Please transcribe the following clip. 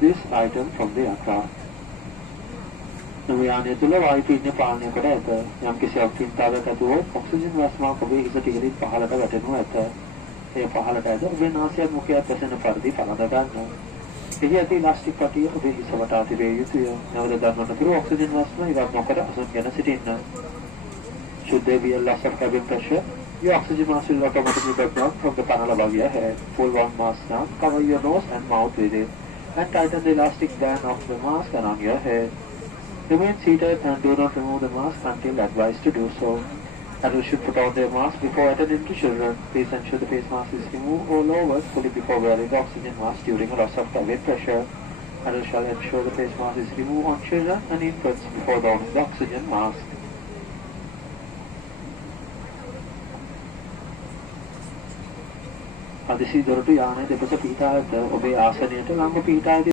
this item from the aircraft. Naviane tulla වායුපීඩනය පාලනය කොට ඇත. යම් කිසි අවකින්තාවයක් ඇතුවොත් ඔක්සිජන් වැස්මාවක් ඔබේ හිස ටිකකින් පහළට වැටෙනු ඇත. එය පහළට ඇද ඔබේ නාසයත් මුඛයත් වැසෙන පරිදි පළඳ ගන්න. එහි ඇති ඉලාස්ටික් පටිය ඔබේ හිස වටා තිබිය යුතුය. නැවත දන්වනතුරු ඔක්සිජන් වැස්ම ඉවත් නොකර අසුන්ගෙන සිටින්න. Should there be a loss of cabin pressure, your oxygen mask will automatically back down from the panel above your head. Pull one mask down, cover your nose and mouth with it, and tighten the elastic band of the mask around your head. Remain seated and do not remove the mask until advised to do so. Adults should put on their mask before attending to children. Please ensure the face mask is removed or lowered fully before wearing the oxygen mask during a loss of cabin pressure. Adults shall ensure the face mask is removed on children and infants before donning the oxygen mask. අදිසි දොරටු යානයේ දෙපස පිහිටා ඇත. ඔබේ ආසනයට ළඟ පිහිටා ඇති